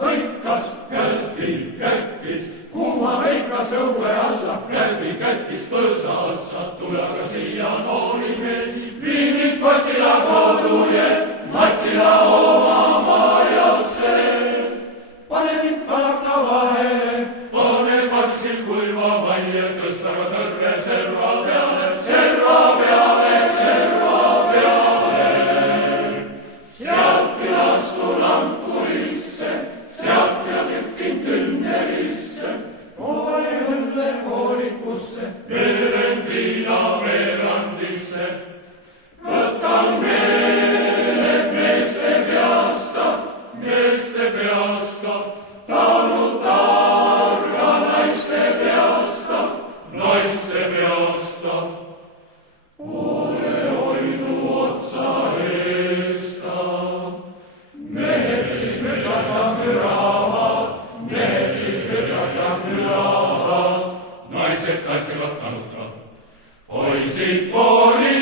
hõikas, Kälbi käkkis, kuuma hõikas õue alla, Kälbi käkkis põõsassa, tule aga siia noori mees, viimid Matila kodule, Matila oma majasse. pane mind palaka vahele, pane parksil kuiva majja, tõsta ka tõrge serva peale, serva peale, serva peale. Sealt pilastun ankurisse, sealt pea tükkin tünnerisse, poole õlle hoolikusse, veeren viina veerandisse. võtan meeled meeste peasta, tanud targa naiste peasta, naiste peasta. Ole hoidu otsa eesta. Mehed siis metsaka müravad, mehed siis metsaka müravad. Naised tantsivad tanuka, poisid pooli